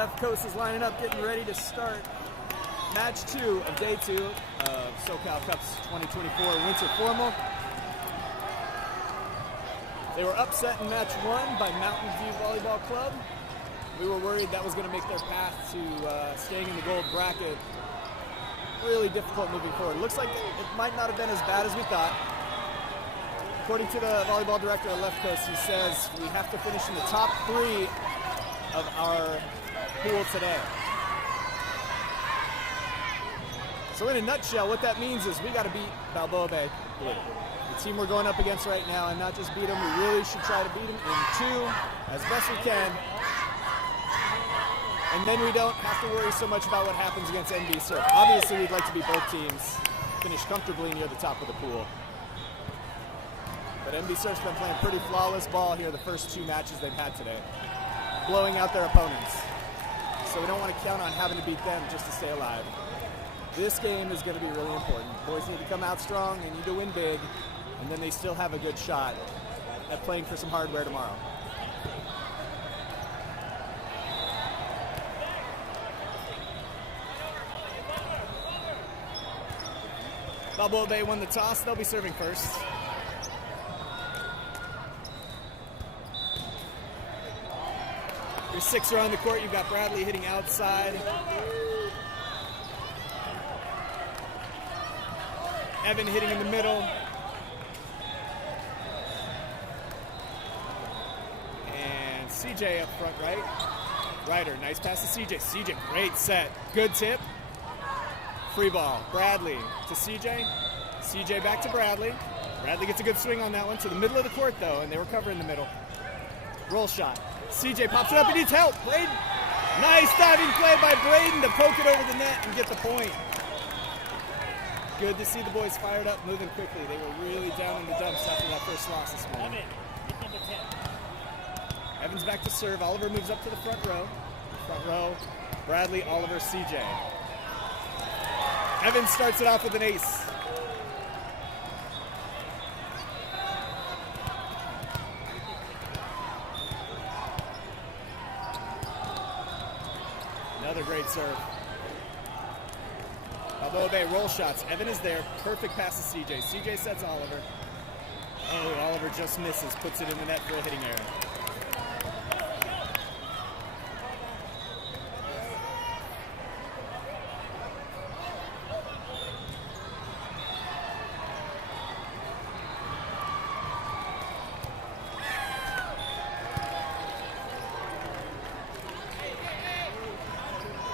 Left coast is lining up, getting ready to start match 2 of day 2 of SoCal Cup's 2024 Winter Formal. They were upset in match 1 by Mountain View Volleyball Club. We were worried that was going to make their path to staying in the gold bracket really difficult moving forward. Looks like it might not have been as bad as we thought. According to the volleyball director of Left Coast, he says we have to finish in the top 3 of our pool today. So in a nutshell, what that means is we got to beat Balboa Bay, the team we're going up against right now, and not just beat them. We really should try to beat them in 2 as best we can. And then we don't have to worry so much about what happens against NB Surf. Obviously, we'd like to beat both teams, finish comfortably near the top of the pool. But NB Surf's been playing pretty flawless ball here the first 2 matches they've had today, blowing out their opponents. So we don't want to count on having to beat them just to stay alive. This game is going to be really important. Boys need to come out strong, they need to win big, and then they still have a good shot at playing for some hardware tomorrow. Balboa Bay won the toss. They'll be serving first. There's 6 around the court. You've got Bradley hitting outside. Evan hitting in the middle. And CJ up front right. Ryder, nice pass to CJ. CJ, great set. Good tip. Free ball. Bradley to CJ. CJ back to Bradley. Bradley gets a good swing on that one. To the middle of the court, though, and they were covering the middle. Roll shot. CJ pops it up. He needs help. Braden. Nice diving play by Braden to poke it over the net and get the point. Good to see the boys fired up, moving quickly. They were really down in the dumps after that first loss this morning. Evans back to serve. Oliver moves up to the front row. Front row. Bradley, Oliver, CJ. Evans starts it off with an ace. Another great serve. Balboa Bay roll shots. Evan is there. Perfect pass to CJ. CJ sets Oliver. Oh, Oliver just misses. Puts it in the net for a hitting error.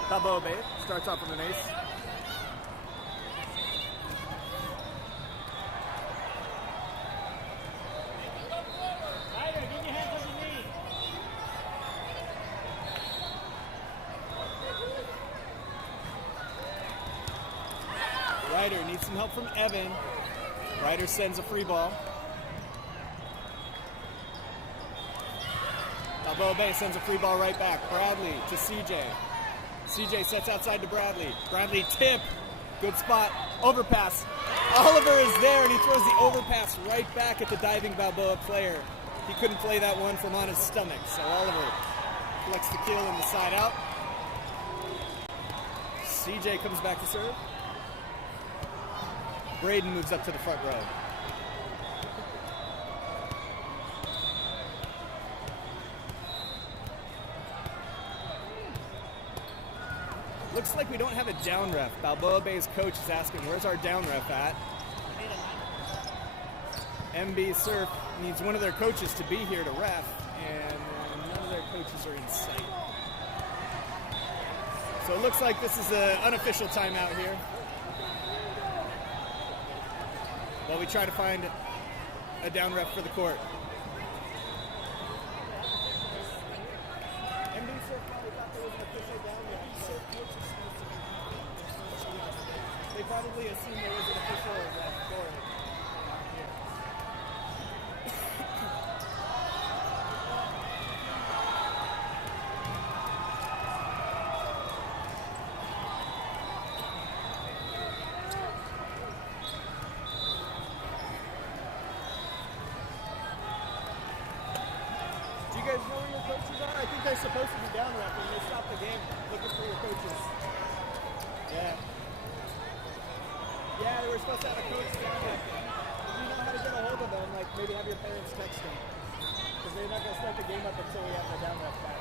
Balboa Bay starts off with an ace. Ryder needs some help from Evan. Ryder sends a free ball. Balboa Bay sends a free ball right back. Bradley to CJ. CJ sets outside to Bradley. Bradley tip. Good spot. Overpass. Oliver is there, and he throws the overpass right back at the diving Balboa player. He couldn't play that one from on his stomach, so Oliver collects the kill in the side out. CJ comes back to serve. Braden moves up to the front row. Looks like we don't have a down ref. Balboa Bay's coach is asking, where's our down ref at? MB Surf needs one of their coaches to be here to ref, and none of their coaches are in sight. So it looks like this is an unofficial timeout here. While we try to find a down ref for the court. MB Surf probably thought there was an official down ref. They probably assumed there was an official ref for it. Do you guys know where your coaches are? I think they're supposed to be down repping. They stop the game looking for your coaches. Yeah. Yeah, they were supposed to have a coach down repping. If you know how to get a hold of them, like maybe have your parents text them. Because they're not going to start the game up until we have the down rep back.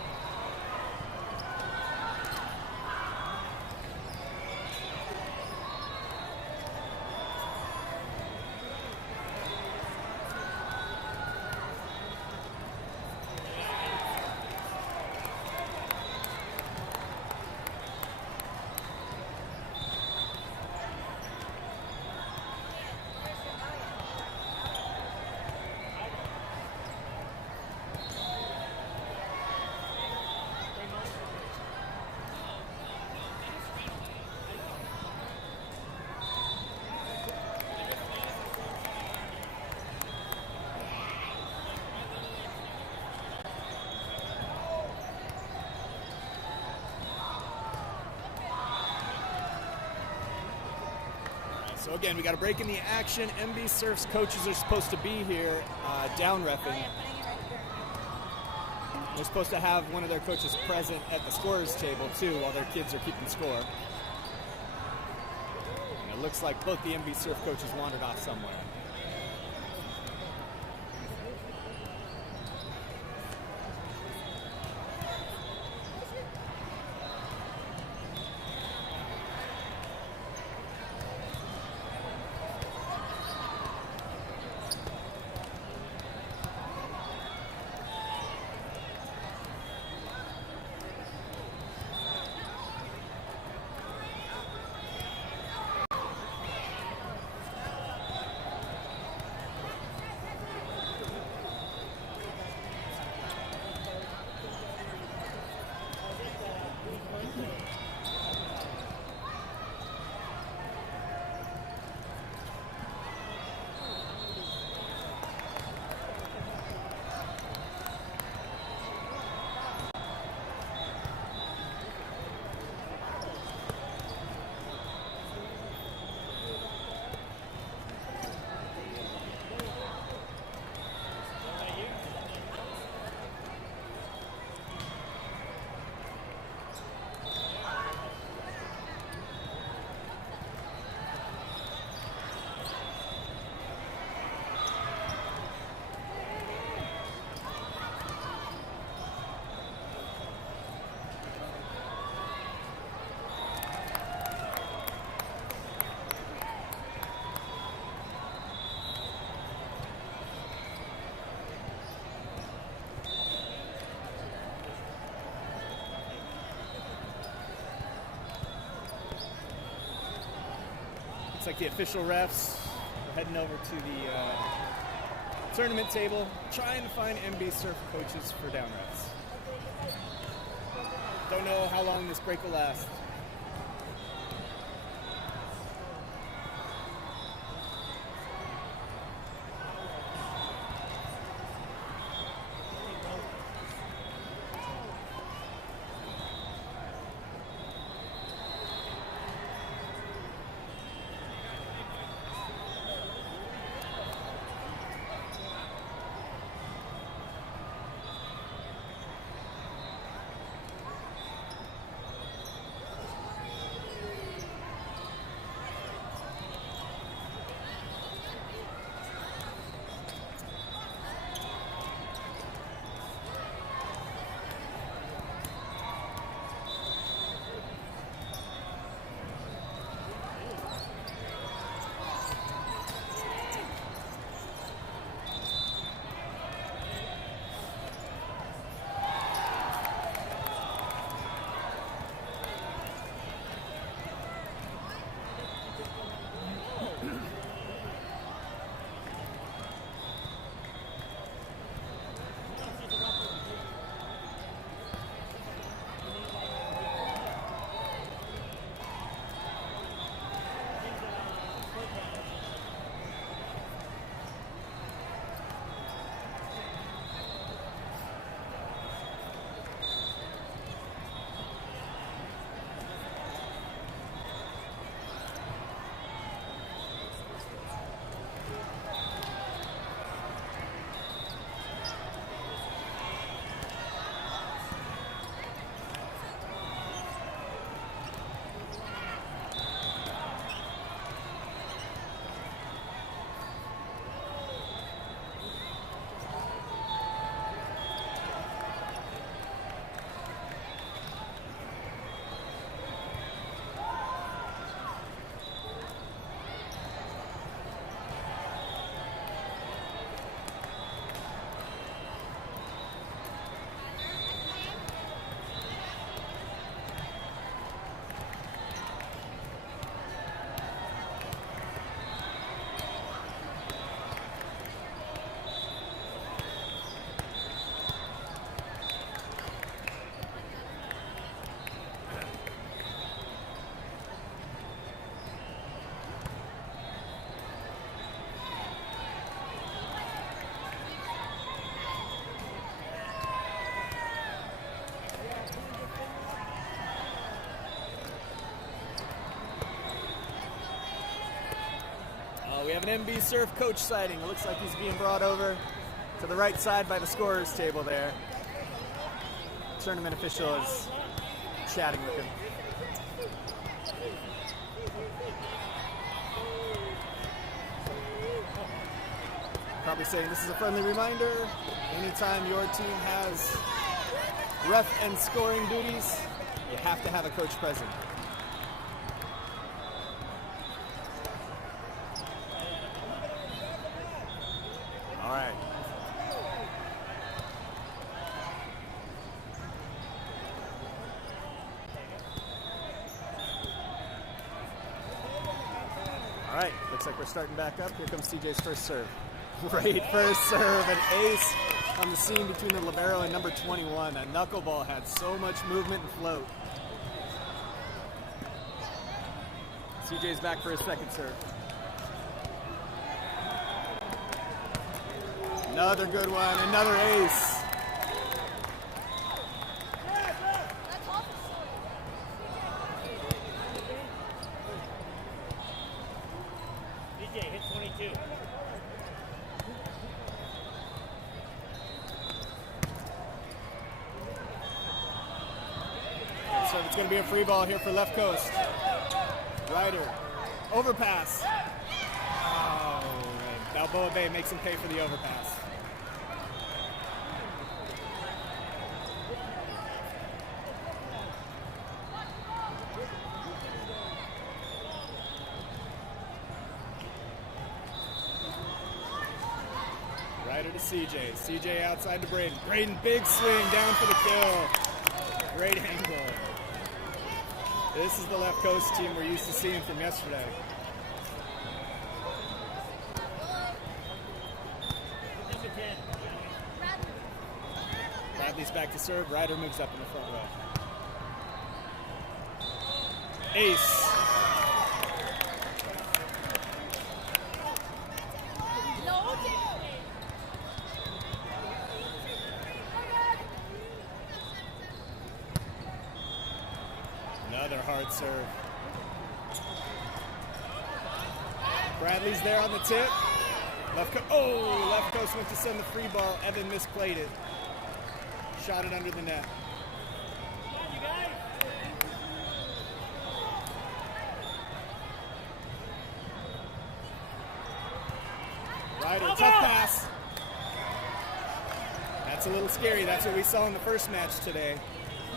So again, we got a break in the action. MB Surf's coaches are supposed to be here down reffing. They're supposed to have one of their coaches present at the scorer's table too while their kids are keeping score. And it looks like both the MB Surf coaches wandered off somewhere. Looks like the official refs are heading over to the tournament table, trying to find MB Surf coaches for down refs. Don't know how long this break will last. We have an MB Surf coach sighting. It looks like he's being brought over to the right side by the scorer's table there. Tournament official is chatting with him. Probably saying this is a friendly reminder. Anytime your team has ref and scoring duties, you have to have a coach present. All right. All right, looks like we're starting back up. Here comes CJ's first serve. Great first serve, an ace on the seam between the libero and number 21. That knuckleball had so much movement and float. CJ's back for his second serve. Another good one, another ace. DJ hit 22. So it's going to be a free ball here for left coast. Ryder, overpass. Oh, and Balboa Bay makes him pay for the overpass. Ryder to CJ. CJ outside to Braden. Braden, big swing down for the kill. Great angle. This is the left coast team we're used to seeing from yesterday. Bradley's back to serve. Ryder moves up in the front row. Ace. Another hard serve. Bradley's there on the tip. Left coast went to send the free ball. Evan misplayed it. Shot it under the net. Ryder, tough pass. That's a little scary. That's what we saw in the first match today.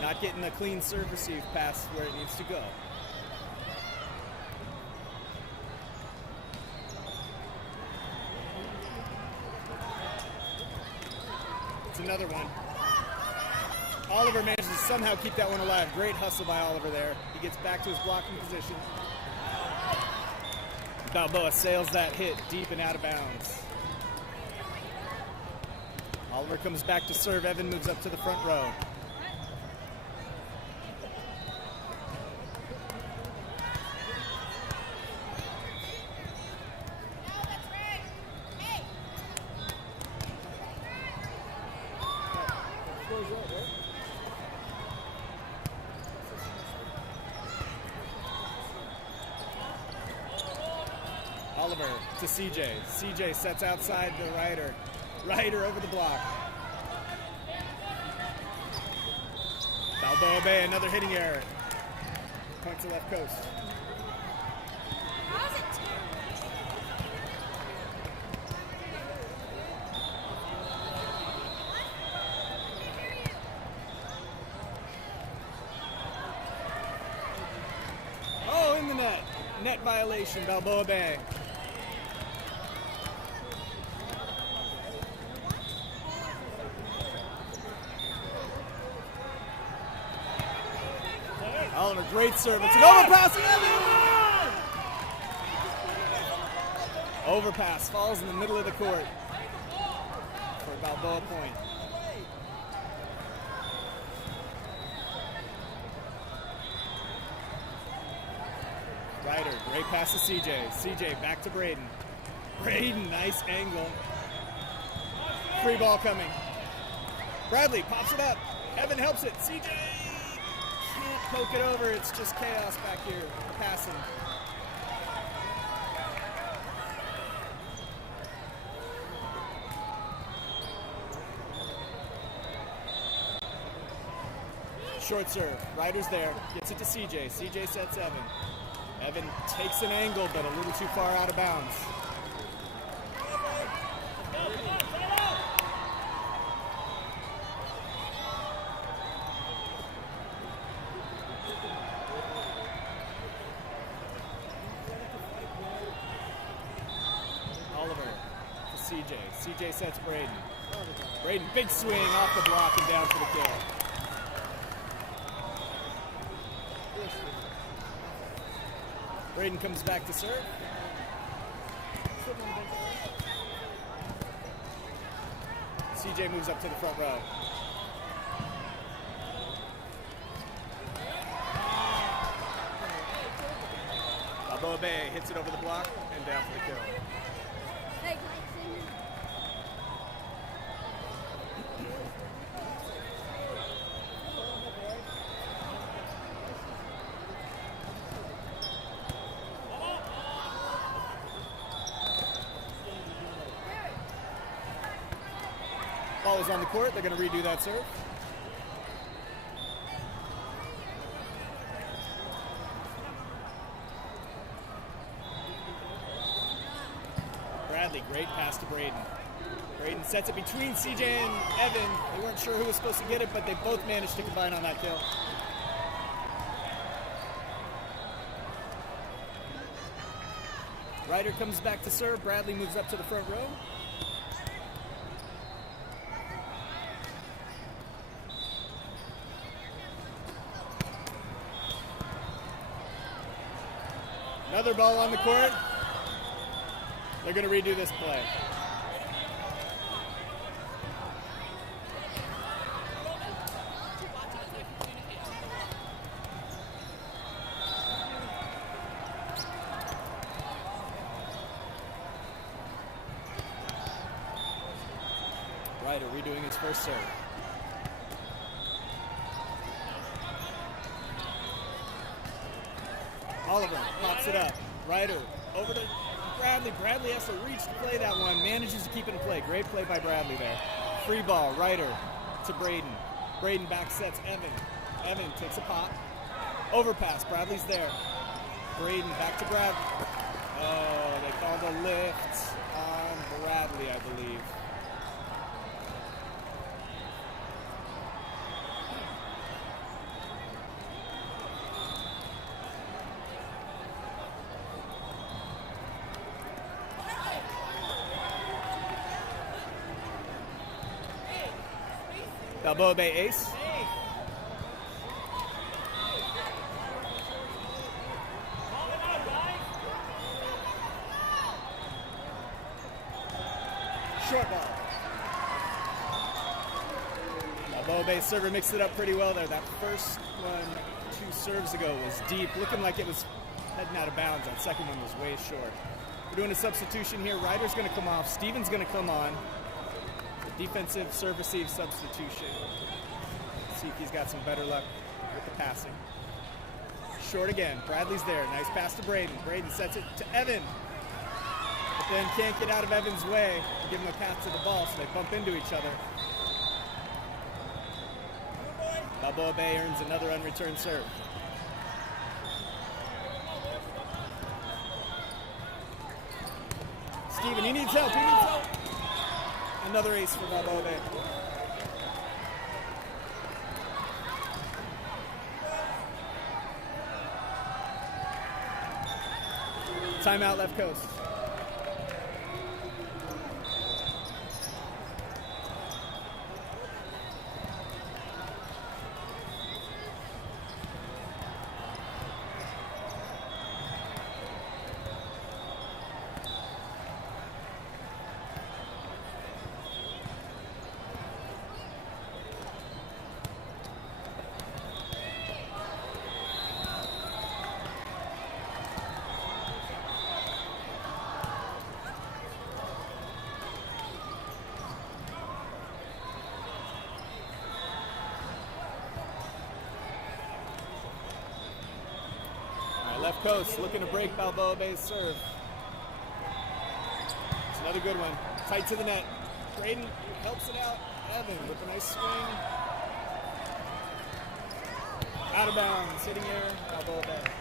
Not getting a clean serve receive pass where it needs to go. It's another one. Oliver manages to somehow keep that one alive. Great hustle by Oliver there. He gets back to his blocking position. Balboa sails that hit deep and out of bounds. Oliver comes back to serve. Evan moves up to the front row. Oliver to CJ. CJ sets outside the Ryder. Ryder over the block. Balboa Bay, another hitting error. Point to left coast. Oh, in the net. Net violation, Balboa Bay. Oliver, great serve. It's an overpass. Overpass falls in the middle of the court for Balboa point. Ryder, great pass to CJ. CJ back to Braden. Braden, nice angle. Free ball coming. Bradley pops it up. Evan helps it. CJ can't poke it over. It's just chaos back here. Passing. Short serve. Ryder's there. Gets it to CJ. CJ sets Evan. Evan takes an angle, but a little too far out of bounds. Oliver to CJ. CJ sets Braden. Braden, big swing off the block and down for the kill. Braden comes back to serve. CJ moves up to the front row. Balboa Bay hits it over the block and down for the kill. Ball is on the court. They're going to redo that serve. Bradley, great pass to Braden. Braden sets it between CJ and Evan. They weren't sure who was supposed to get it, but they both managed to combine on that kill. Ryder comes back to serve. Bradley moves up to the front row. Another ball on the court. They're going to redo this play. Ryder redoing his first serve. Oliver pops it up. Ryder over to Bradley. Bradley has to reach to play that one. Manages to keep it in play. Great play by Bradley there. Free ball. Ryder to Braden. Braden back sets Evan. Evan takes a pop. Overpass. Bradley's there. Braden back to Bradley. Oh, they called a lift on Bradley, I believe. Balboa Bay ace. Short ball. Balboa Bay server mixed it up pretty well there. That first one 2 serves ago was deep, looking like it was heading out of bounds. That second one was way short. We're doing a substitution here. Ryder's going to come off. Steven's going to come on. Defensive serve-receive substitution. See if he's got some better luck with the passing. Short again. Bradley's there. Nice pass to Braden. Braden sets it to Evan. But then can't get out of Evan's way. Give him a pass to the ball, so they bump into each other. Balboa Bay earns another unreturned serve. Steven, he needs help. He needs help. Another ace for Balboa Bay. Timeout left coast. Left coast looking to break Balboa Bay's serve. It's another good one. Tight to the net. Braden helps it out. Evan with a nice swing. Out of bounds, hitting error, Balboa back.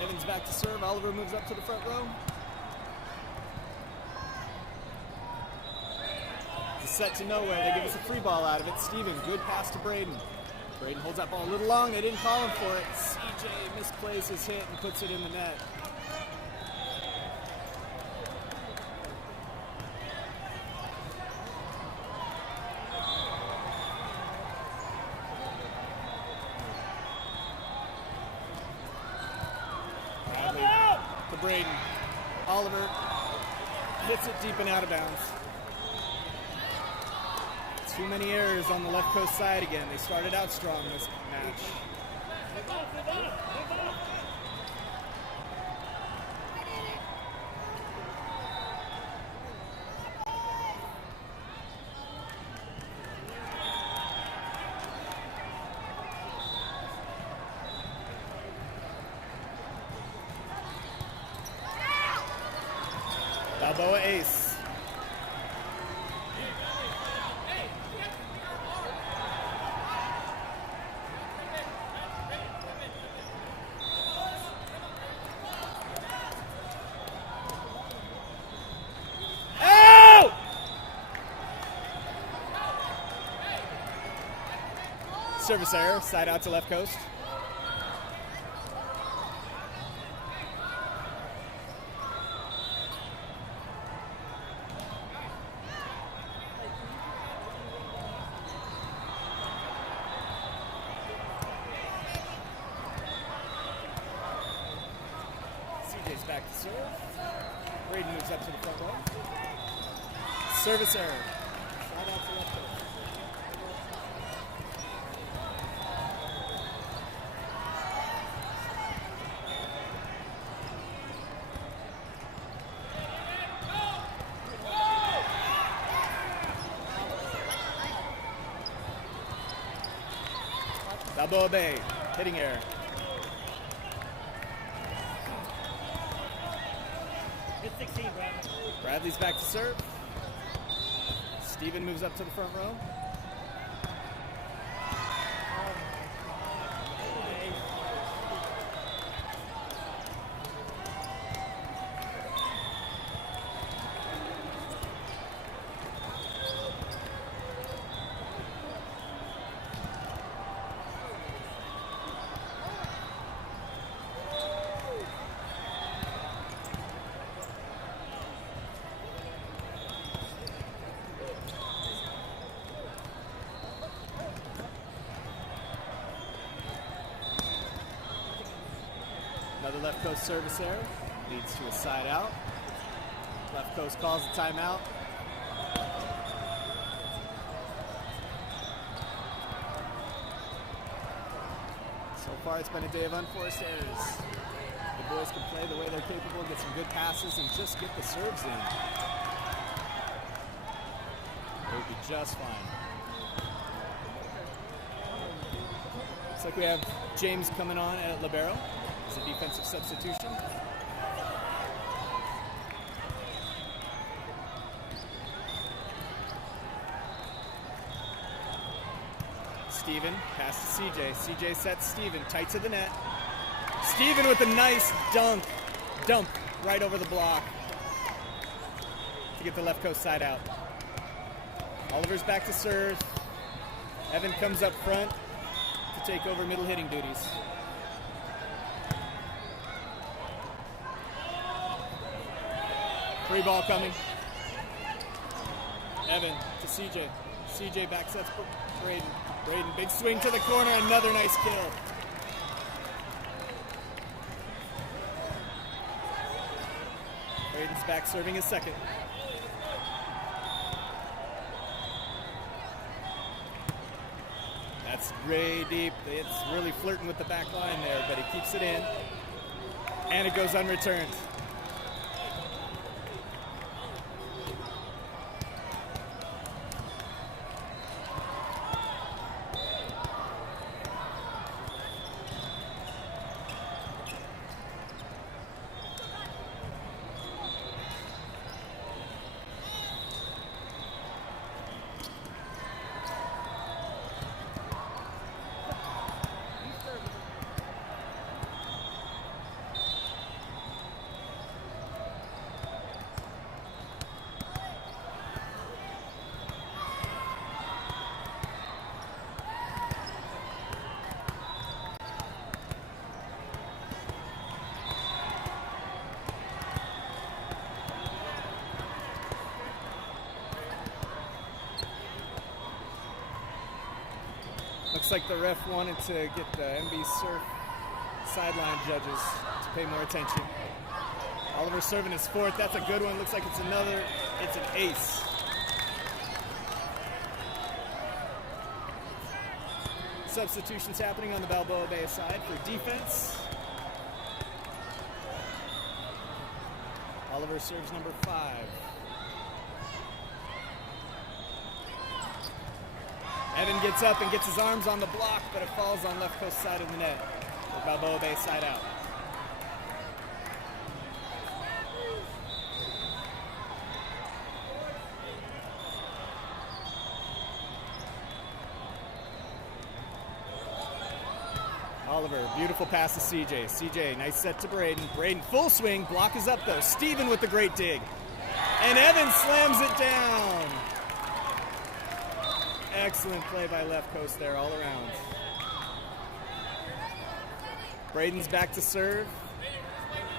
Evans back to serve. Oliver moves up to the front row. It's a set to nowhere. They give us a free ball out of it. Steven, good pass to Braden. Braden holds that ball a little long. They didn't call him for it. CJ misplays his hit and puts it in the net. To Braden. Oliver hits it deep and out of bounds. Too many errors on the left coast side again. They started out strong this match. Balboa ace. Service error, side out to left coast. CJ's back to serve. Braden moves up to the front row. Service error, side out to left coast. Balboa Bay, hitting error. Hit 16, Bradley. Bradley's back to serve. Steven moves up to the front row. Another left coast service error leads to a side out. Left coast calls a timeout. So far it's been a day of unforced errors. The boys can play the way they're capable, get some good passes, and just get the serves in. It would be just fine. Looks like we have James coming on at libero. It's a defensive substitution. Steven, pass to CJ. CJ sets Steven tight to the net. Steven with a nice dump right over the block to get the left coast side out. Oliver's back to serve. Evan comes up front to take over middle hitting duties. Free ball coming. Evan to CJ. CJ back sets Braden. Braden, big swing to the corner, another nice kill. Braden's back serving his second. That's way deep. It's really flirting with the back line there, but he keeps it in. And it goes unreturned. Looks like the ref wanted to get the MB Surf sideline judges to pay more attention. Oliver serving his fourth. That's a good one. Looks like it's another. It's an ace. Substitutions happening on the Balboa Bay side for defense. Oliver serves number 5. Evan gets up and gets his arms on the block, but it falls on left coast side of the net. The Balboa Bay side out. Oliver, beautiful pass to CJ. CJ, nice set to Braden. Braden, full swing. Block is up though. Steven with the great dig. And Evan slams it down. Excellent play by left coast there all around. Braden's back to serve.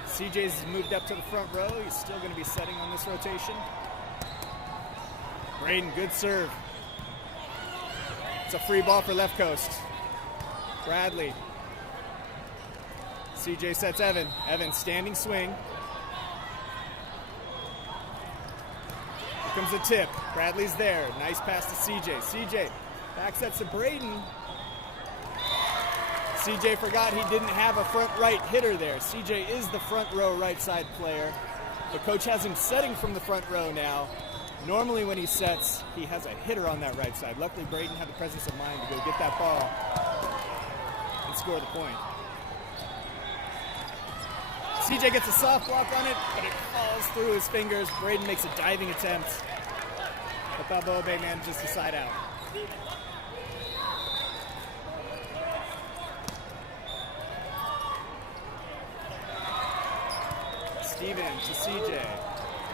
CJ's moved up to the front row. He's still going to be setting on this rotation. Braden, good serve. It's a free ball for left coast. Bradley. CJ sets Evan. Evan, standing swing. Here comes a tip. Bradley's there. Nice pass to CJ. CJ back sets to Braden. CJ forgot he didn't have a front right hitter there. CJ is the front row right side player. The coach has him setting from the front row now. Normally when he sets, he has a hitter on that right side. Luckily, Braden had the presence of mind to go get that ball and score the point. CJ gets a soft block on it, but it falls through his fingers. Braden makes a diving attempt, but Balboa Bay manages to side out. Steven to CJ.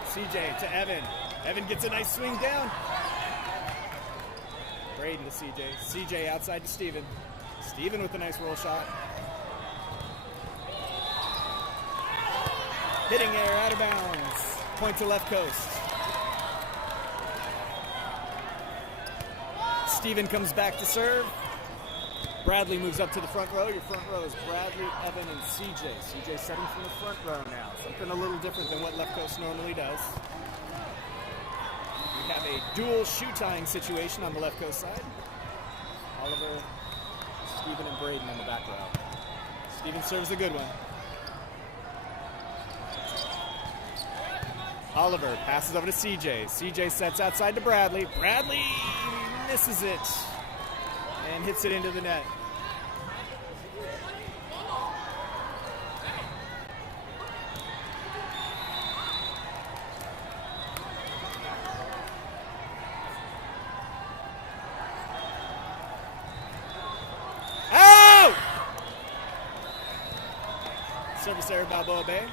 CJ to Evan. Evan gets a nice swing down. Braden to CJ. CJ outside to Steven. Steven with a nice roll shot. Hitting air out of bounds. Point to left coast. Steven comes back to serve. Bradley moves up to the front row. Your front row is Bradley, Evan, and CJ. CJ setting from the front row now. Something a little different than what left coast normally does. We have a dual shoe tying situation on the left coast side. Oliver, Steven, and Braden in the back row. Steven serves a good one. Oliver passes over to CJ. CJ sets outside to Bradley. Bradley misses it and hits it into the net. Out! Service error, Balboa Bay.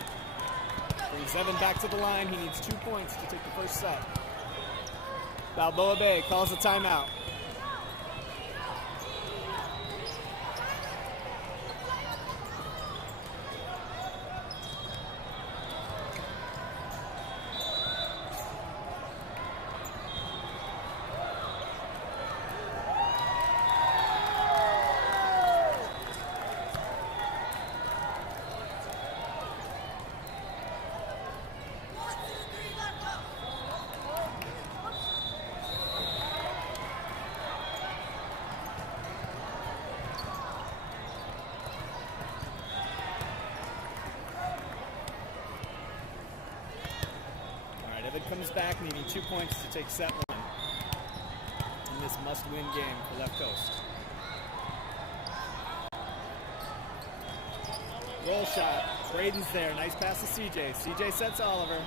Brings Evan back to the line. He needs 2 points to take the first set. Balboa Bay calls a timeout. Comes back needing 2 points to take set 1 in this must-win game for left coast. Roll shot. Braden's there. Nice pass to CJ. CJ sets Oliver.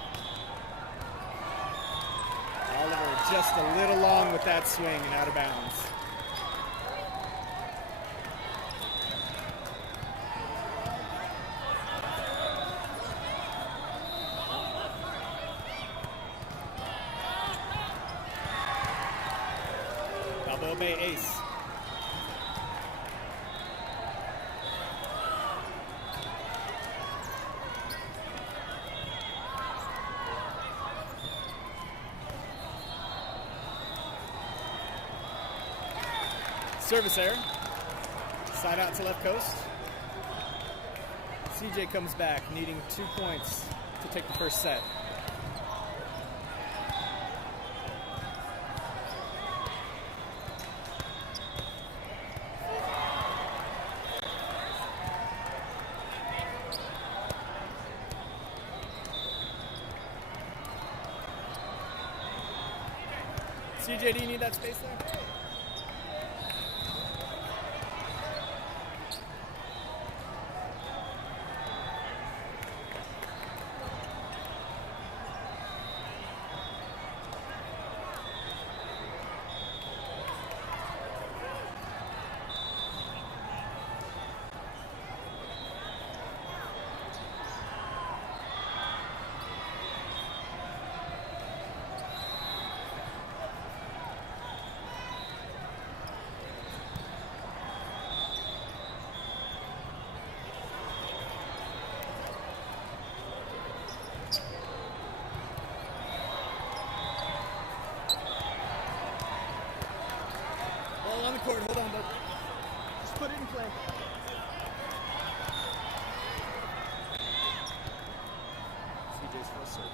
Oliver just a little long with that swing and out of bounds. Bay ace. Service error. Side out to left coast. CJ comes back, needing 2 points to take the first set. CJ, do you need that space there? On the court, hold on, bud. Just put it in play. CJ's first serve.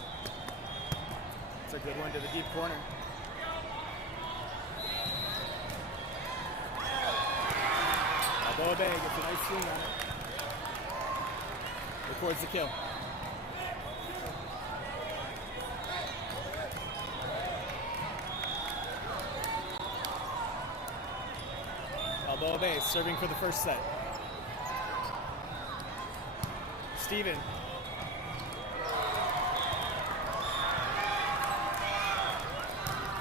It's a good one to the deep corner. Balboa Bay gets a nice swing on it. Records the kill. Balboa Bay serving for the first set. Steven.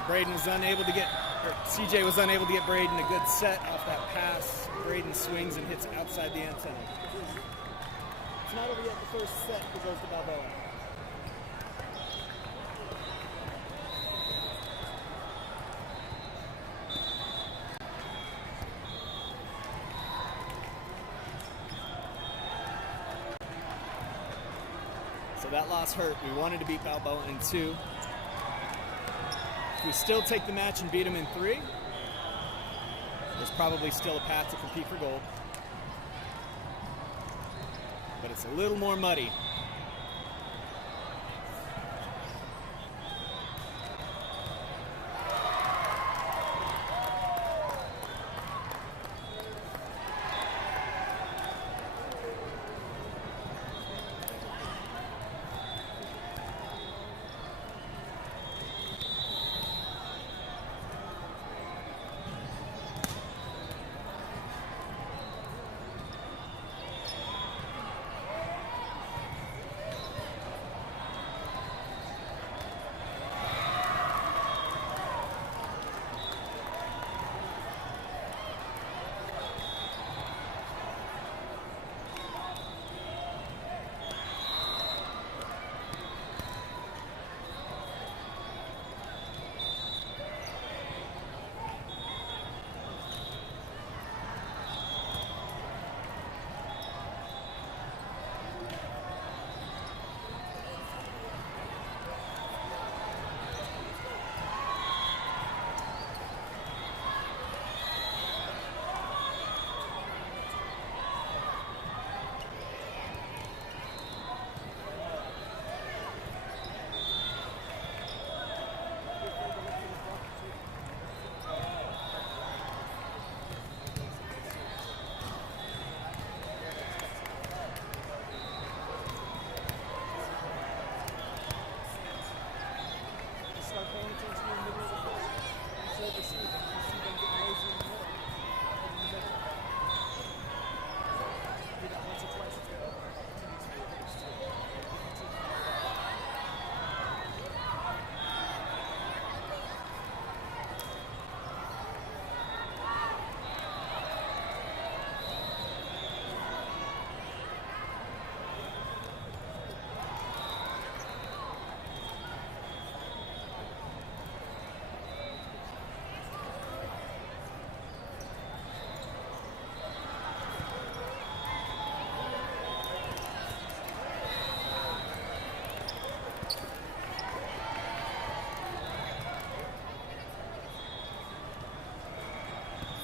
Braden was unable to get, or CJ was unable to get Braden a good set off that pass. Braden swings and hits outside the antenna. It's not over yet. The first set goes to Balboa. So that loss hurt. We wanted to beat Balboa in 2. If we still take the match and beat him in 3, there's probably still a path to compete for gold. But it's a little more muddy.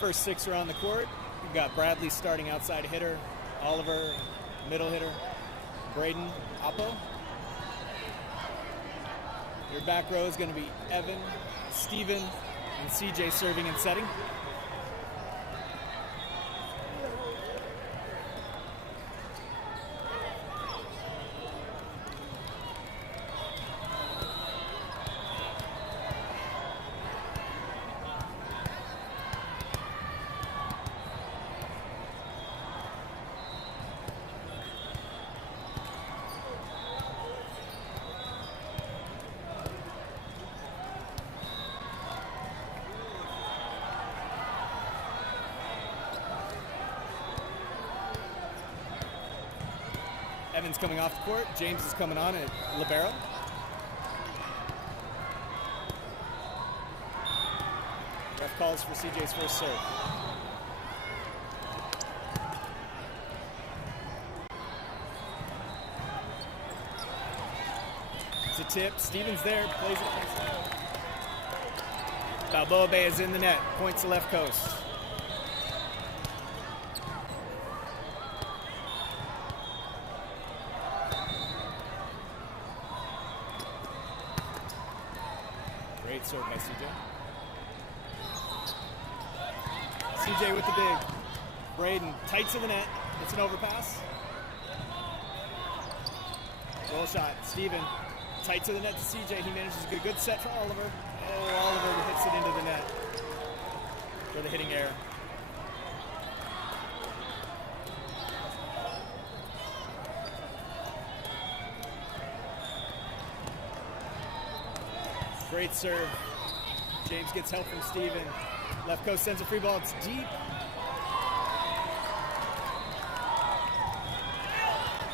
First 6 are on the court. We've got Bradley starting outside hitter, Oliver middle hitter, Braden Oppo. Your back row is going to be Evan, Steven, and CJ serving and setting. Evan's coming off the court. James is coming on at libero. Ref calls for CJ's first serve. It's a tip. Steven's there. Plays it. Balboa Bay is in the net. Points to left coast. Great serve by CJ. CJ with the big. Braden tight to the net. It's an overpass. Roll shot. Steven tight to the net to CJ. He manages a good set for Oliver. Oh, Oliver hits it into the net for the hitting error. Great serve. James gets help from Steven. Left coast sends a free ball. It's deep.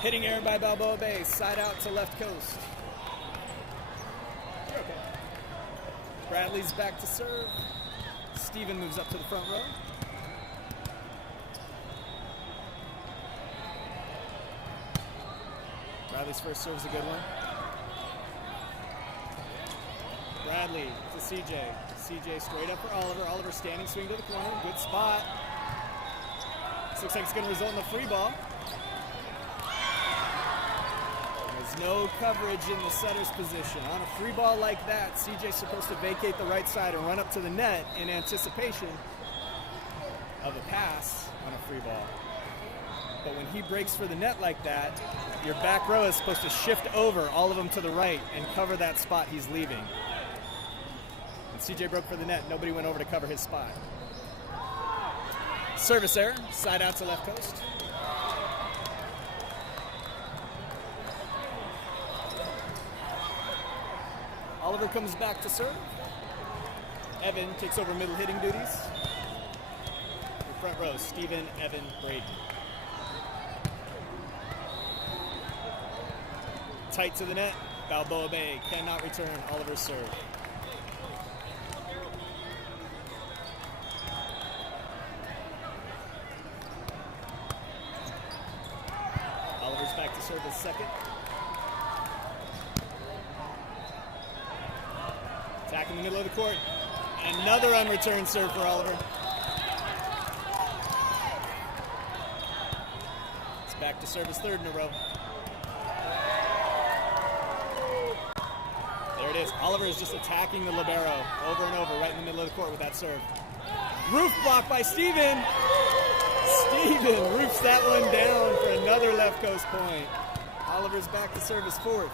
Hitting error by Balboa Bay. Side out to left coast. Okay. Bradley's back to serve. Steven moves up to the front row. Bradley's first serve is a good one. Bradley to CJ. CJ straight up for Oliver. Oliver standing swing to the corner. Good spot. This looks like it's going to result in a free ball. There's no coverage in the setter's position. On a free ball like that, CJ's supposed to vacate the right side and run up to the net in anticipation of a pass on a free ball. But when he breaks for the net like that, your back row is supposed to shift over, all of them to the right, and cover that spot he's leaving. And CJ broke for the net. Nobody went over to cover his spot. Service error. Side out to left coast. Oliver comes back to serve. Evan takes over middle hitting duties. In front row, Steven, Evan, Braden. Tight to the net. Balboa Bay cannot return Oliver's serve. Oliver's back to serve his second. Attack in the middle of the court. Another unreturned serve for Oliver. It's back to serve his third in a row. There it is. Oliver is just attacking the libero over and over right in the middle of the court with that serve. Roof block by Steven. Steven roofs that one down for another left coast point. Oliver's back to serve his fourth.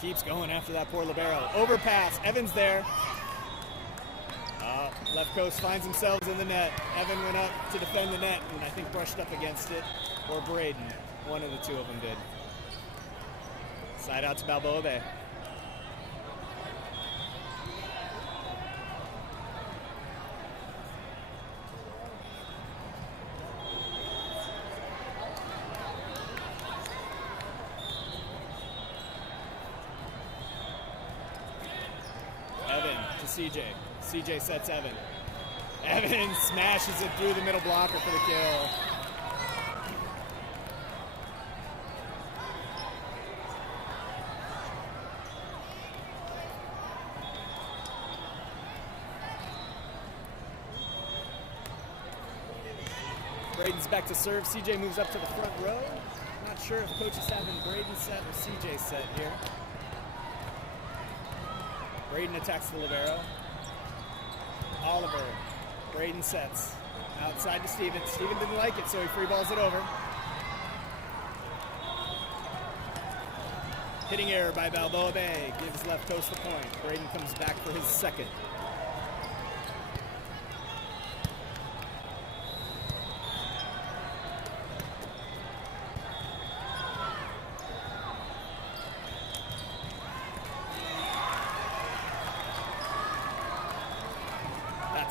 Keeps going after that poor libero. Overpass. Evan's there. Left coast finds themselves in the net. Evan went up to defend the net and I think brushed up against it. Or Braden. One of the two of them did. Side out to Balboa Bay. Evan to CJ. CJ sets Evan. Evan smashes it through the middle blocker for the kill. Steven's back to serve. CJ moves up to the front row. Not sure if coach is having Braden set or CJ set here. Braden attacks the libero. Oliver. Braden sets. Outside to Steven. Steven didn't like it, so he free balls it over. Hitting error by Balboa Bay. Gives left coast the point. Braden comes back for his second.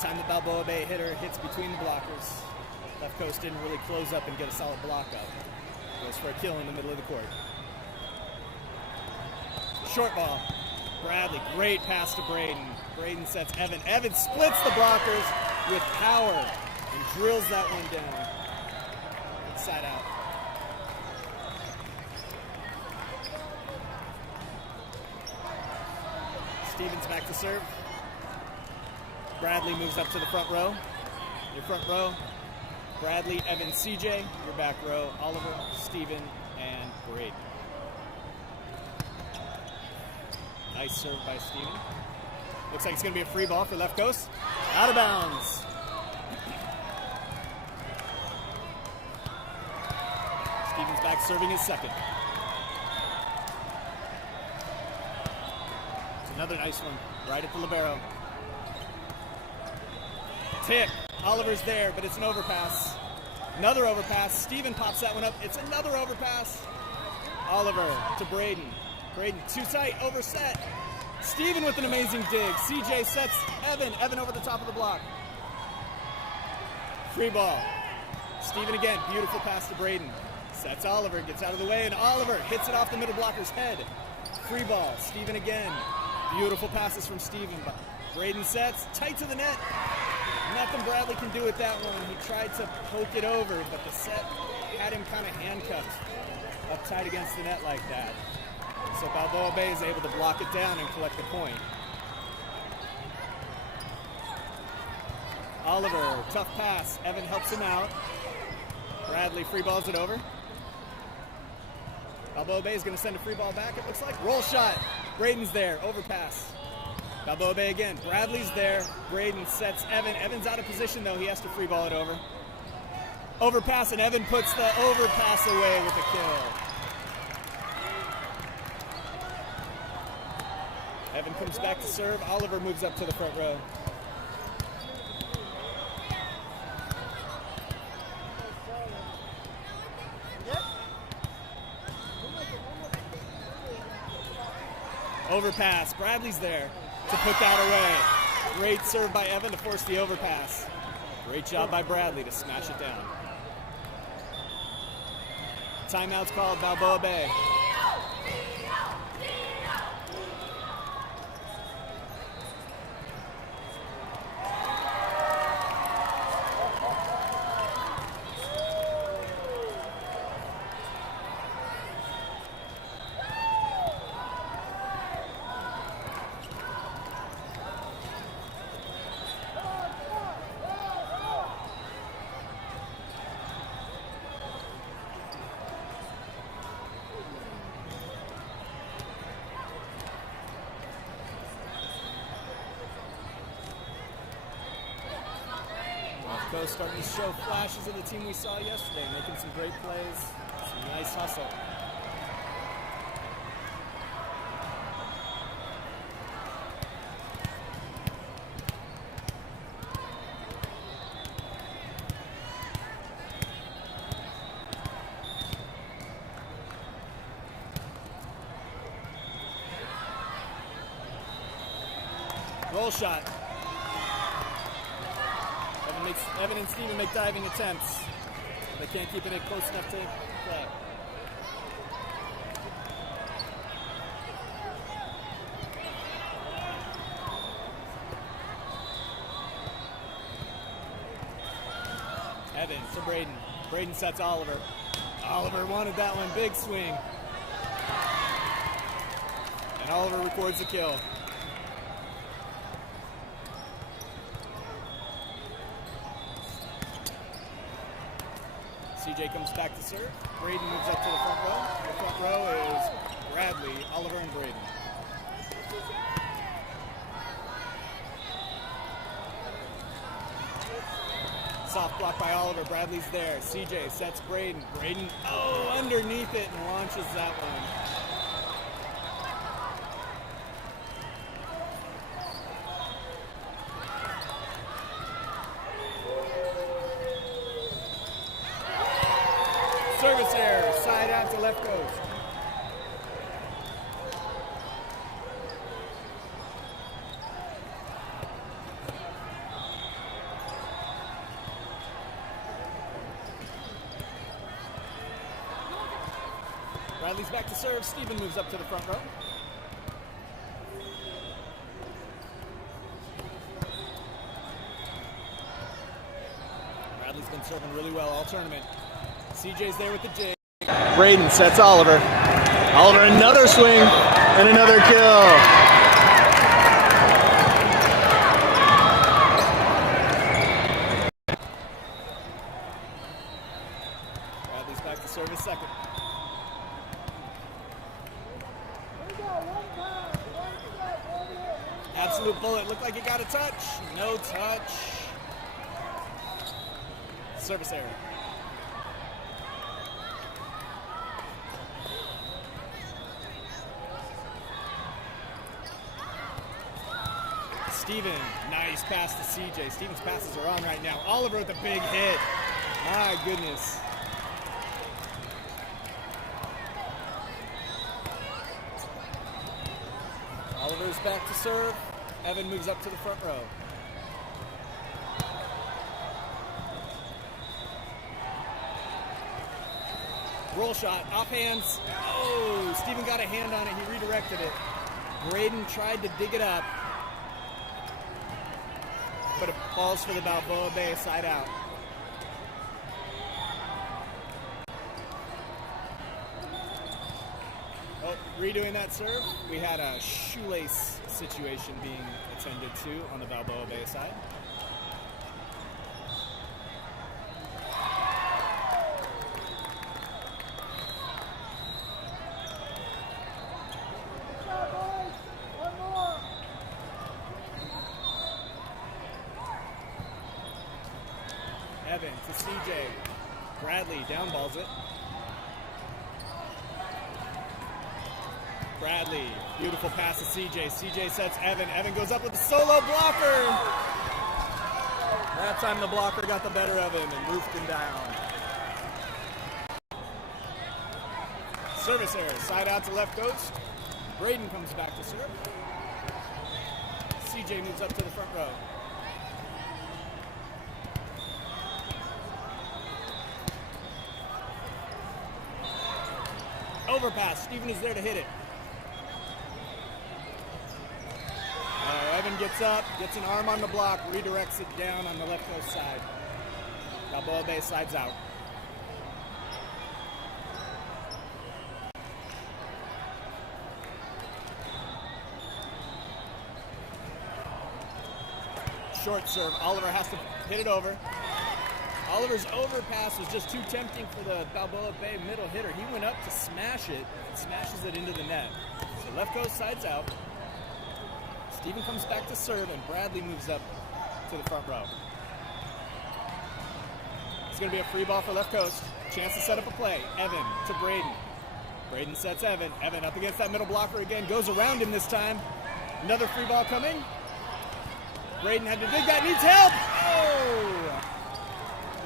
Time the Balboa Bay hitter hits between the blockers. Left coast didn't really close up and get a solid block up. Goes for a kill in the middle of the court. Short ball. Bradley, great pass to Braden. Braden sets Evan. Evan splits the blockers with power and drills that one down. Side out. Stevens back to serve. Bradley moves up to the front row. Your front row, Bradley, Evan, CJ. Your back row, Oliver, Steven, and Braden. Nice serve by Steven. Looks like it's going to be a free ball for left coast. Out of bounds. Steven's back serving his second. It's another nice one right at the libero. Tip. Oliver's there, but it's an overpass. Another overpass. Steven pops that one up. It's another overpass. Oliver to Braden. Braden too tight, overset. Steven with an amazing dig. CJ sets Evan. Evan over the top of the block. Free ball. Steven again. Beautiful pass to Braden. Sets Oliver. Gets out of the way, and Oliver hits it off the middle blocker's head. Free ball. Steven again. Beautiful passes from Steven. Braden sets. Tight to the net. Nothing Bradley can do with that one. He tried to poke it over, but the set had him kind of handcuffed up tight against the net like that. So Balboa Bay is able to block it down and collect the point. Oliver, tough pass. Evan helps him out. Bradley free balls it over. Balboa Bay is going to send a free ball back, it looks like. Roll shot. Braden's there. Overpass. Balboa Bay again. Bradley's there. Braden sets Evan. Evan's out of position, though. He has to free ball it over. Overpass, and Evan puts the overpass away with a kill. Evan comes back to serve. Oliver moves up to the front row. Overpass. Bradley's there to put that away. Great serve by Evan to force the overpass. Great job by Bradley to smash it down. Timeout's called, Balboa Bay. Starting to show flashes of the team we saw yesterday, making some great plays, some nice hustle. Roll shot. Evan and Steven make diving attempts. They can't keep it close enough to play. Evan to Braden. Braden sets Oliver. Oliver wanted that one. Big swing. And Oliver records the kill. CJ comes back to serve. Braden moves up to the front row. The front row is Bradley, Oliver, and Braden. Soft block by Oliver. Bradley's there. CJ sets Braden. Braden, underneath it and launches that one. Service error, side out to left coast. Bradley's back to serve. Steven moves up to the front row. Bradley's been serving really well all tournament. CJ's there with the dig. Braden sets Oliver. Oliver, another swing and another kill. Bradley's back to service second. Absolute bullet. Looked like it got a touch. No touch. Service error. Steven, nice pass to CJ. Steven's passes are on right now. Oliver with a big hit. My goodness. Oliver's back to serve. Evan moves up to the front row. Roll shot, off hands. Oh, Steven got a hand on it. He redirected it. Braden tried to dig it up, but it falls for the Balboa Bay side out. Oh, redoing that serve. We had a shoelace situation being attended to on the Balboa Bay side. Evan to CJ. Bradley downballs it. Bradley, beautiful pass to CJ. CJ sets Evan. Evan goes up with a solo blocker. That time the blocker got the better of him and roofed him down. Service error, side out to left coast. Braden comes back to serve. CJ moves up to the front row. Overpass. Steven is there to hit it. Evan gets up, gets an arm on the block, redirects it down on the left coast side. Balboa Bay sides out. Short serve. Oliver has to hit it over. Oliver's overpass was just too tempting for the Balboa Bay middle hitter. He went up to smash it and smashes it into the net. So left coast sides out. Steven comes back to serve and Bradley moves up to the front row. It's going to be a free ball for left coast. Chance to set up a play. Evan to Braden. Braden sets Evan. Evan up against that middle blocker again. Goes around him this time. Another free ball coming. Braden had to dig that. Needs help. Oh!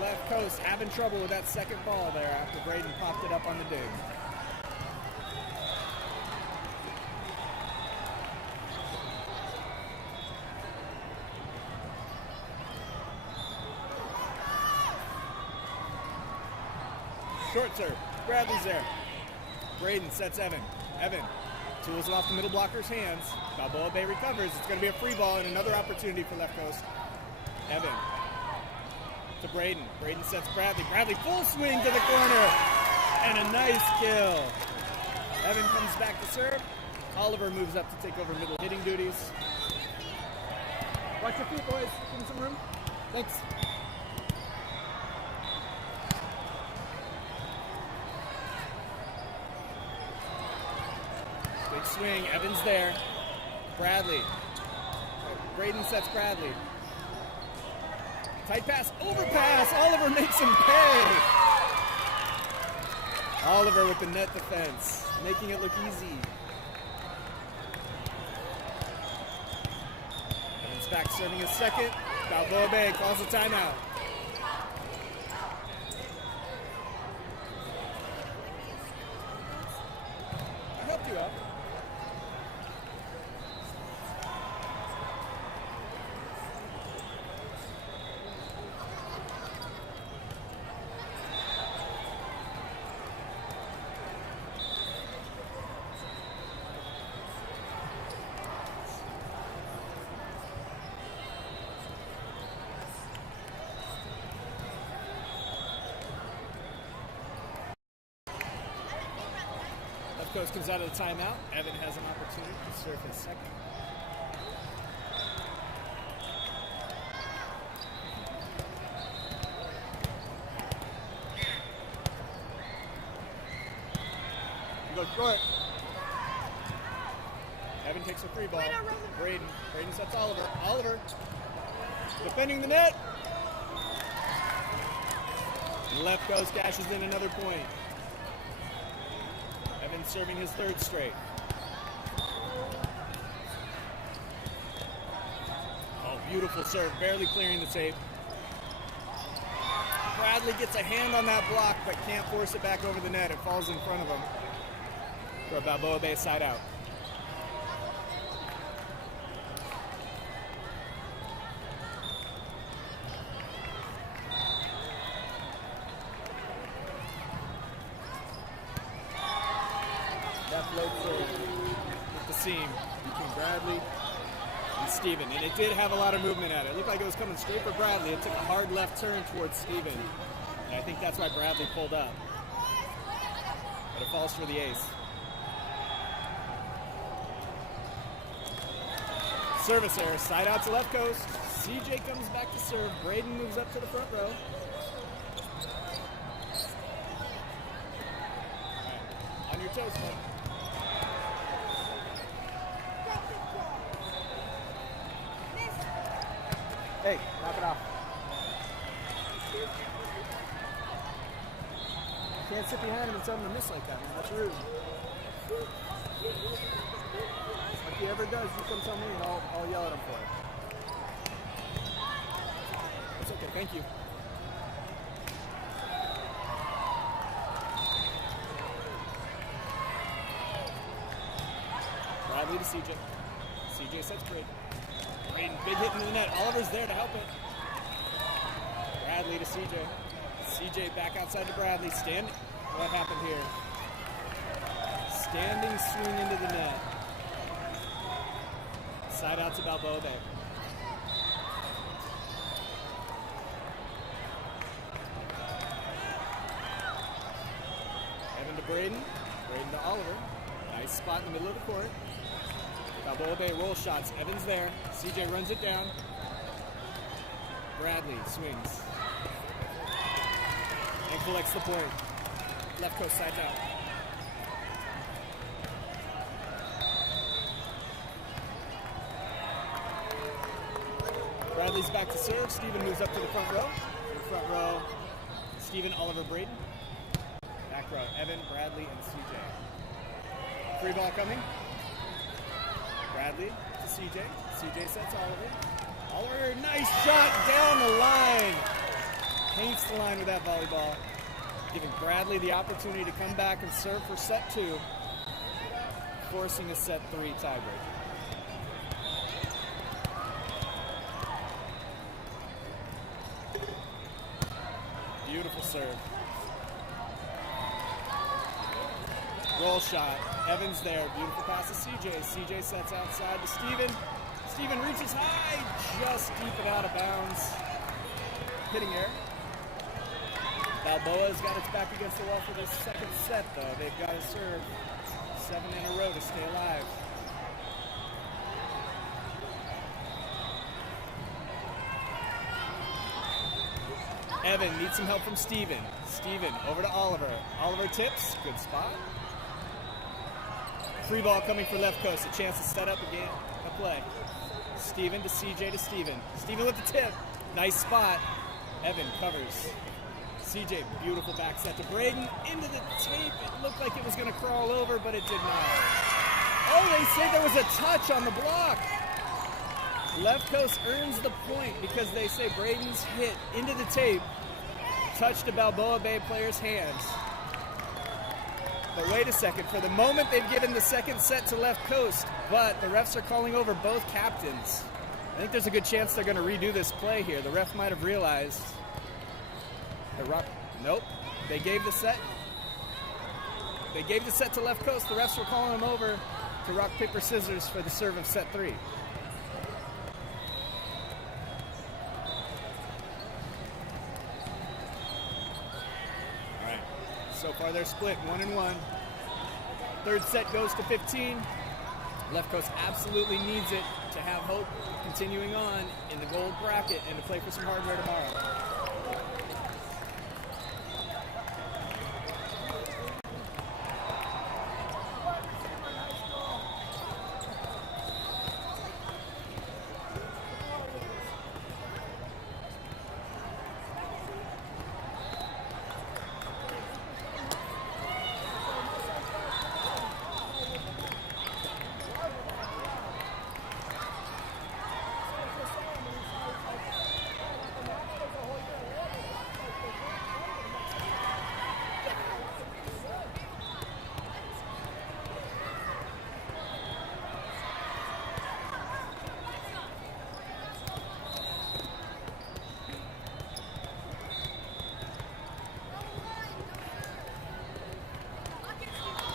Left coast having trouble with that second ball there after Braden popped it up on the dig. Short serve. Bradley's there. Braden sets Evan. Evan tools it off the middle blocker's hands. Balboa Bay recovers. It's going to be a free ball and another opportunity for left coast. Evan to Braden. Braden sets Bradley. Bradley full swing to the corner. And a nice kill. Evan comes back to serve. Oliver moves up to take over middle hitting duties. Watch your feet, boys. Give him some room. Thanks. swing. Evans there. Bradley. Braden sets Bradley. Tight pass, overpass. Oliver makes him pay. Oliver with the net defense, making it look easy. Evans back serving his second. Balboa Bay calls a timeout. I helped you out. Coast comes out of the timeout. Evan has an opportunity to serve his second. Go court. Evan takes a free ball. Braden sets Oliver. Oliver defending the net. Left Coast cashes in another point. Evan serving his third straight. Oh, beautiful serve, barely clearing the tape. Bradley gets a hand on that block, but can't force it back over the net. It falls in front of him for a Balboa Bay side out. With the seam between Bradley and Steven. And it did have a lot of movement at it. It looked like it was coming straight for Bradley. It took a hard left turn towards Steven. And I think that's why Bradley pulled up. But it falls for the ace. Service error, side out to left coast. CJ comes back to serve. Braden moves up to the front row. Right. On your toes, bud. Hey, knock it off. Can't sit behind him and tell him to miss like that, man. That's rude. If he ever does, you come tell me and I'll yell at him for it. It's okay, thank you. Bradley to CJ. CJ sets Braden. Braden, big hit into the net. Oliver's there to help it. Bradley to CJ. CJ back outside to Bradley. What happened here? Standing swing into the net. Side out to Balboa Bay. Evan to Braden. Braden to Oliver. Nice spot in the middle of the court. Balboa Bay roll shots. Evans there. CJ runs it down. Bradley swings. And collects the point. Left coast sides out. Bradley's back to serve. Steven moves up to the front row. In the front row, Steven, Oliver, Braden. Back row, Evan, Bradley, and CJ. Free ball coming. Bradley to CJ. CJ sets Oliver. Oliver, nice shot down the line. Paints the line with that volleyball. Giving Bradley the opportunity to come back and serve for set 2. Forcing a set 3 tiebreaker. Beautiful serve. Roll shot. Evans there. Beautiful pass to CJ. CJ sets outside to Steven. Steven reaches high. Just deep and out of bounds. Hitting air. Balboa's got its back against the wall for this second set, though. They've got to serve 7 in a row to stay alive. Evan needs some help from Steven. Steven over to Oliver. Oliver tips. Good spot. Free ball coming for left coast. A chance to set up again a play. Steven to CJ to Steven. Steven with the tip. Nice spot. Evan covers. CJ, beautiful back set to Braden. Into the tape. It looked like it was going to crawl over, but it did not. Oh, they say there was a touch on the block. Left coast earns the point because they say Braden's hit into the tape touched a Balboa Bay player's hands. But wait a second, for the moment they've given the second set to left coast, but the refs are calling over both captains. I think there's a good chance they're going to redo this play here. The ref might have realized. Nope, they gave the set. They gave the set to left coast. The refs were calling them over to rock, paper, scissors for the serve of set 3. So far they're split 1-1. Third set goes to 15. Left coast absolutely needs it to have hope continuing on in the gold bracket and to play for some hardware tomorrow.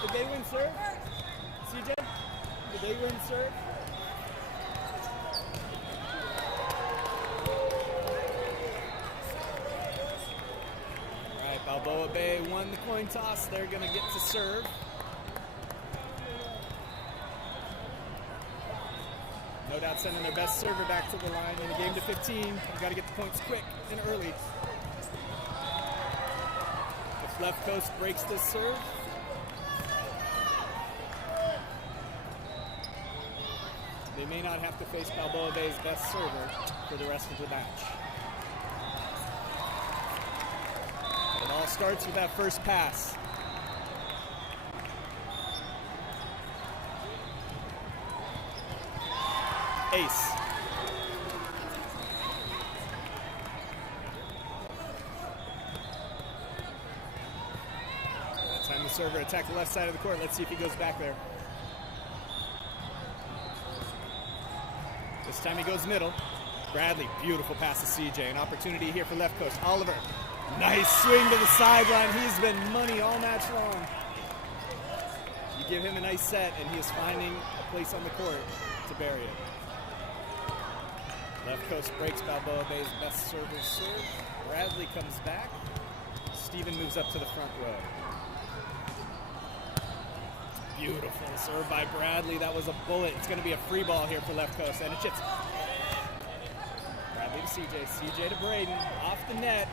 Did they win serve? CJ? Did they win serve? All right, Balboa Bay won the coin toss. They're going to get to serve. No doubt sending their best server back to the line in a game to 15. You got to get the points quick and early. If left coast breaks this serve, they may not have to face Balboa Bay's best server for the rest of the match. It all starts with that first pass. Ace. That time the server attacked the left side of the court. Let's see if he goes back there. This time he goes middle. Bradley, beautiful pass to CJ. An opportunity here for left coast. Oliver, nice swing to the sideline. He's been money all match long. You give him a nice set, and he is finding a place on the court to bury it. Left coast breaks Balboa Bay's best server's serve. Bradley comes back. Steven moves up to the front row. Beautiful serve by Bradley. That was a bullet. It's going to be a free ball here for left coast. And it chips. Bradley to CJ. CJ to Braden. Off the net.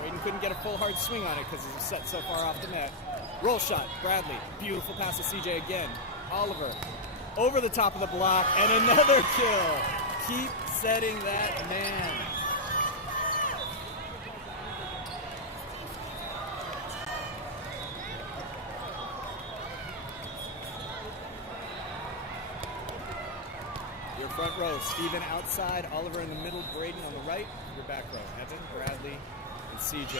Braden couldn't get a full hard swing on it because it was set so far off the net. Roll shot. Bradley. Beautiful pass to CJ again. Oliver. Over the top of the block. And another kill. Keep setting that man. Your front row, Steven outside, Oliver in the middle, Braden on the right. Your back row, Evan, Bradley, and CJ.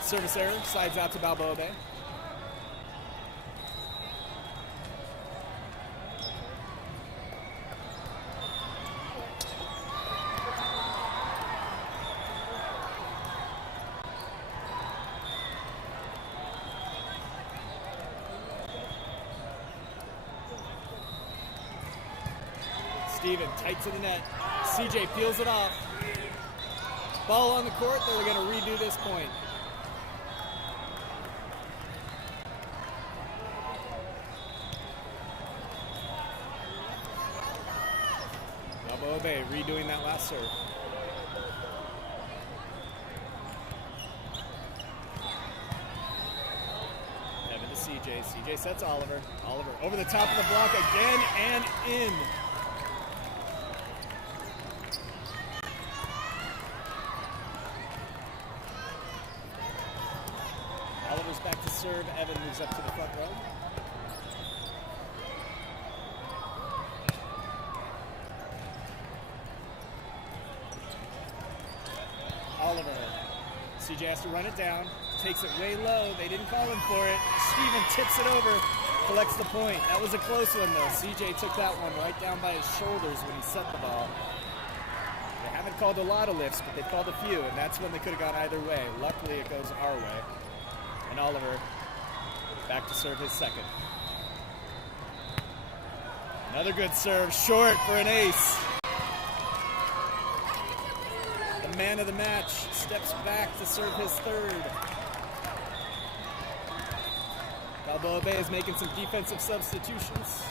Service error, slides out to Balboa Bay. Steven tight to the net. CJ peels it off. Ball on the court. They're going to redo this point. Balboa Bay redoing that last serve. Evan to CJ. CJ. CJ sets Oliver. Oliver over the top of the block again and in. Oliver's back to serve. Evan moves up to the front row. Oliver. CJ has to run it down. Takes it way low. They didn't call him for it. Steven tips it over. Collects the point. That was a close one, though. CJ took that one right down by his shoulders when he set the ball. They haven't called a lot of lifts, but they've called a few, and that's when they could have gone either way. Luckily, it goes our way. And Oliver back to serve his second. Another good serve. Short for an ace. The man of the match steps back to serve his third. Balboa Bay is making some defensive substitutions.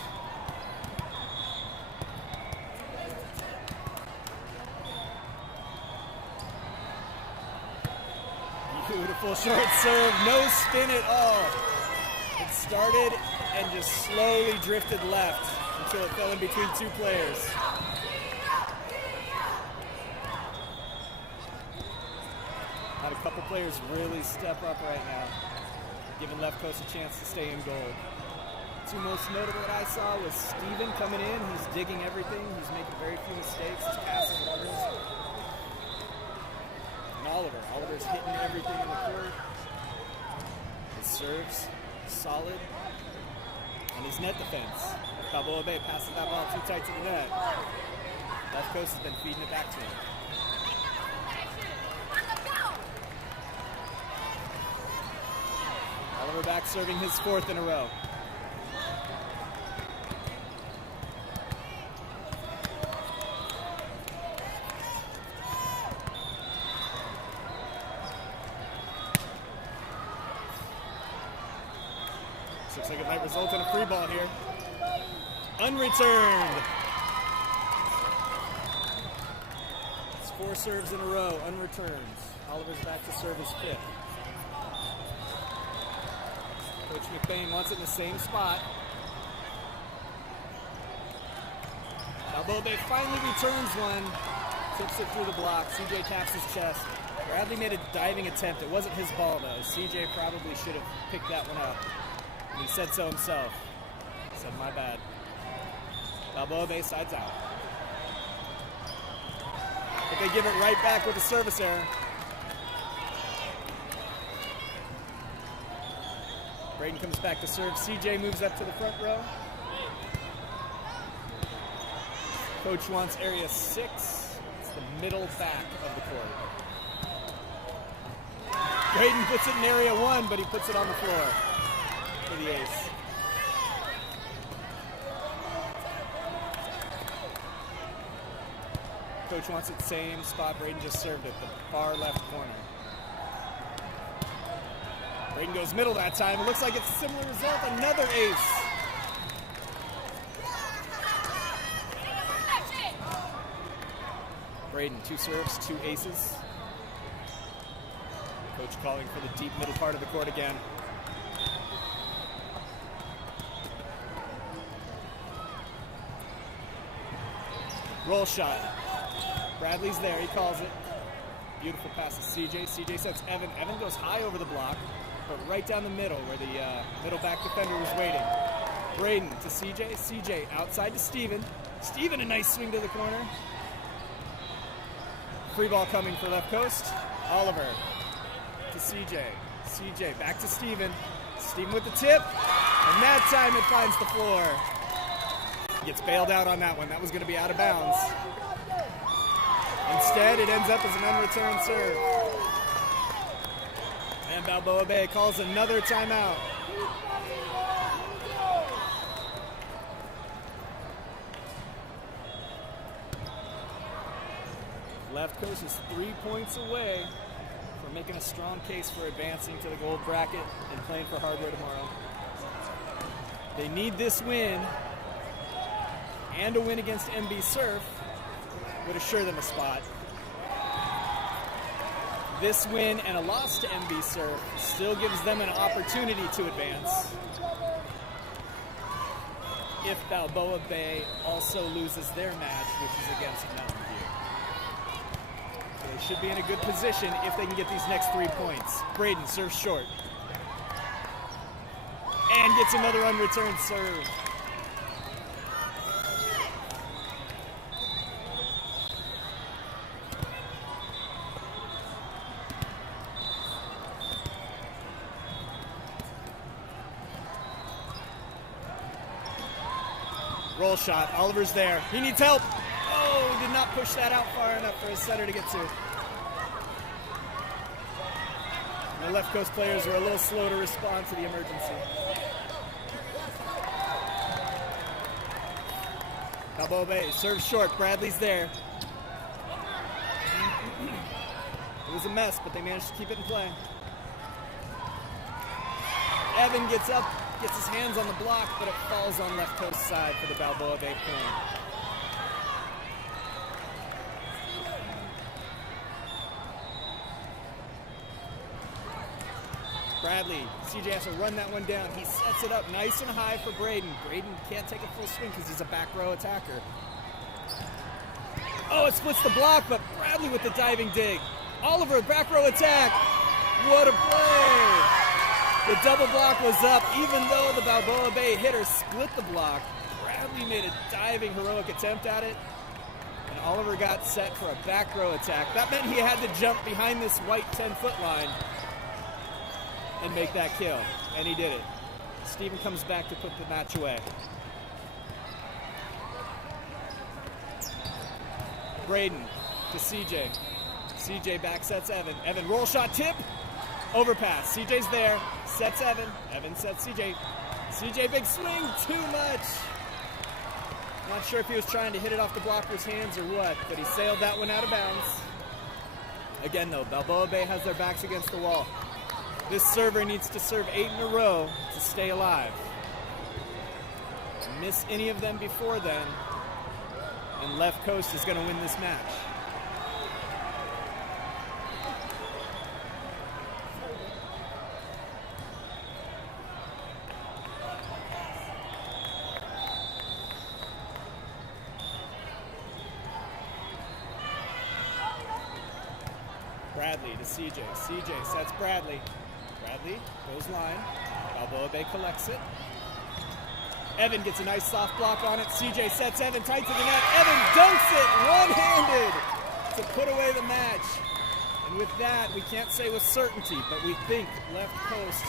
Beautiful short serve, no spin at all. It started and just slowly drifted left until it fell in between two players. Had a couple players really step up right now, giving Left Coast a chance to stay in goal. Two most notable that I saw was Steven coming in. He's digging everything. He's making very few mistakes. He's passing others. And Oliver. Oliver's hitting everything in the court. His serves, solid. And his net defense. Balboa Bay passes that ball too tight to the net. Left Coast has been feeding it back to him. Oliver back serving his fourth in a row. Looks like it might result in a free ball here. Unreturned. It's 4 serves in a row, unreturned. Oliver's back to serve his fifth. Coach McBain wants it in the same spot. Balboa Bay finally returns one. Tips it through the block. CJ taps his chest. Bradley made a diving attempt. It wasn't his ball, though. CJ probably should have picked that one up. And he said so himself. He said, my bad. Balboa Bay sides out. But they give it right back with a service error. Braden comes back to serve. CJ moves up to the front row. Coach wants area 6. It's the middle back of the court. Braden puts it in area 1, but he puts it on the floor for the ace. Coach wants it same spot Braden just served it, the far left corner. Braden goes middle that time. It looks like it's a similar result. Another ace. Braden, 2 serves, 2 aces. Coach calling for the deep middle part of the court again. Roll shot. Bradley's there. He calls it. Beautiful pass to CJ. CJ sets Evan. Evan goes high over the block, but right down the middle where the middle back defender was waiting. Braden to CJ. CJ outside to Steven. Steven, a nice swing to the corner. Free ball coming for Left Coast. Oliver to CJ. CJ back to Steven. Steven with the tip. And that time it finds the floor. Gets bailed out on that one. That was going to be out of bounds. Instead, it ends up as an unreturned serve. And Balboa Bay calls another timeout. Left Coast is 3 points away from making a strong case for advancing to the gold bracket and playing for hardware tomorrow. They need this win, and a win against MB Surf would assure them a spot. This win and a loss to MB Surf still gives them an opportunity to advance. If Balboa Bay also loses their match, which is against Mountain View. So they should be in a good position if they can get these next 3 points. Braden serves short. And gets another unreturned serve. Roll shot. Oliver's there. He needs help. Oh, did not push that out far enough for his setter to get to. The left coast players are a little slow to respond to the emergency. Balboa Bay serves short. Bradley's there. It was a mess, but they managed to keep it in play. Evan gets up, gets his hands on the block, but it falls on left coast side for the Balboa Bay point. Bradley, CJ has to run that one down. He sets it up nice and high for Braden. Braden can't take a full swing because he's a back row attacker. Oh, it splits the block, but Bradley with the diving dig. Oliver, back row attack. What a play. The double block was up, even though the Balboa Bay hitter split the block. Bradley made a diving, heroic attempt at it, and Oliver got set for a back row attack. That meant he had to jump behind this white 10-foot line and make that kill, and he did it. Steven comes back to put the match away. Braden to CJ. CJ back sets Evan. Evan roll shot tip. Overpass. CJ's there. Sets Evan. Evan sets CJ. CJ big swing. Too much. Not sure if he was trying to hit it off the blocker's hands or what, but he sailed that one out of bounds. Again though, Balboa Bay has their backs against the wall. This server needs to serve 8 in a row to stay alive. Miss any of them before then, and left coast is going to win this match. Bradley to CJ. CJ sets Bradley. Bradley goes line. Balboa Bay collects it. Evan gets a nice soft block on it. CJ sets Evan tight to the net. Evan dunks it one-handed to put away the match. And with that, we can't say with certainty, but we think left coast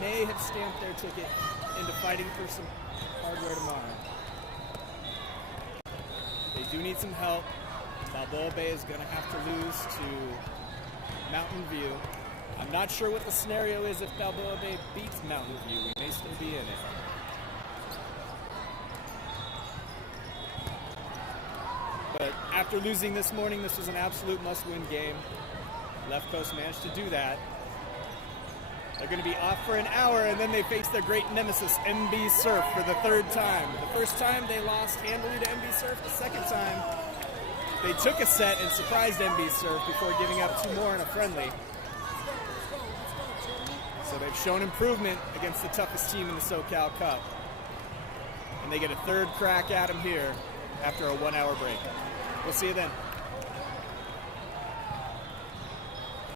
may have stamped their ticket into fighting for some hardware tomorrow. They do need some help. Balboa Bay is going to have to lose to Mountain View. I'm not sure what the scenario is if Balboa Bay beats Mountain View. We may still be in it. But after losing this morning, this was an absolute must-win game. Left Coast managed to do that. They're going to be off for an hour, and then they face their great nemesis, MB Surf, for the third time. The first time they lost handily to MB Surf. The second time, they took a set and surprised MB Surf before giving up 2 more in a friendly. So they've shown improvement against the toughest team in the SoCal Cup. And they get a third crack at them here after a 1-hour break. We'll see you then.